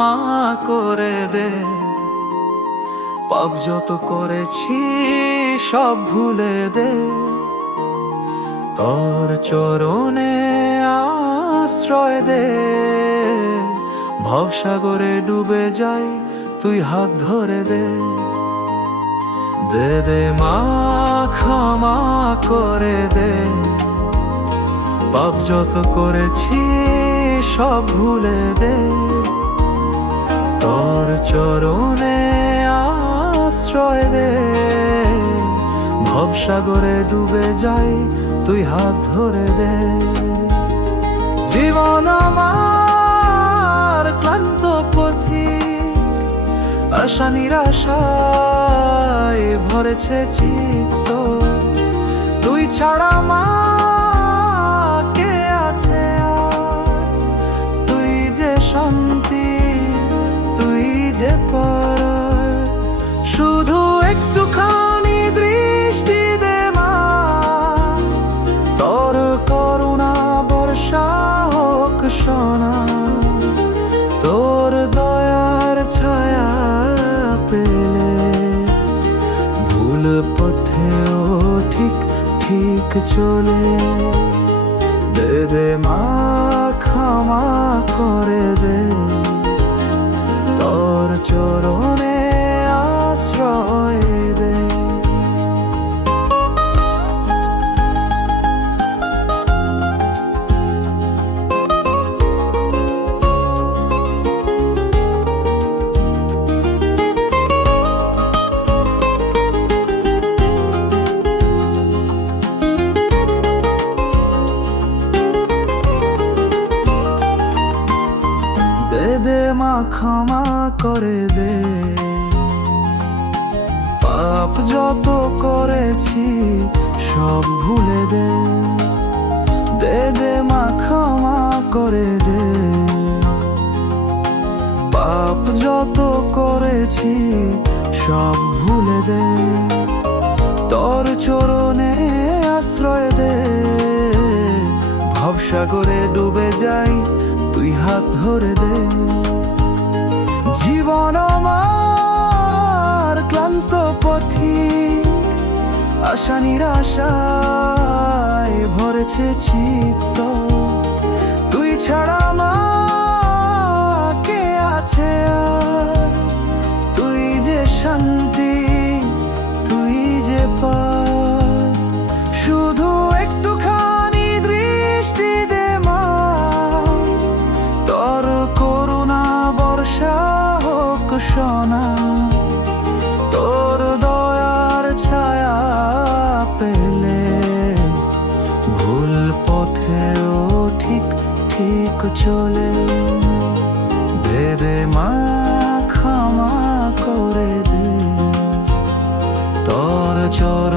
ক্ষমা করে দে। পাপ যত করেছি সব ভুলে দে। তোর চরণে আশ্রয় দে। ভবসাগরে ডুবে যাই, তুই হাত ধরে দে। দে দে মা, ক্ষমা করে দে। পাপ যত করেছি সব ভুলে দে। তোর চরণে আশ্রয় দে। ভবসাগরে ডুবে যাই, তুই হাত ধরে দে। জীবন আমার ক্লান্ত পথিক, আশা নিরাশায় ভরেছে চিত্ত। তুই ছাড়া মা কে আছে আর? তুই যে শান্তি, তুই যে পরার। শুধু একটুখানি দৃষ্টি দে মা, তোর করুণা বর্ষা হোক সোনা। তোর দয়ার ছায়া পেলে ভুল পথেও ঠিক ঠিক চলে। দে দে মা, ক্ষমা করে দে। তোর চরণে আশ্রয় দে। দে দে মা, ক্ষমা করে দে। পাপ যত করেছি সব ভুলে দে। দে দে মা, ক্ষমা করে দে। পাপ যত করেছি সব ভুলে দে। তোর চরণে আশ্রয় দে। ভবসাগরে ডুবে যাই, তুই হাত ধরে দে। জীবন আমার ক্লান্ত পথিক, আশা নিরাশায় ভরেছে চিত্ত। তুই ছাড়া মা কে আছে আর? তুই যে শান্তি, তুই যে পার। শুধু একটুখানি দৃষ্টি দে মা, তোর করুণা বর্ষা হোক সোনা। তোর দয়ার ছায়া পেলে ভুল পথেও ঠিক ঠিক চলে। দে দে মা, ক্ষমা করে দে। তোর চরণে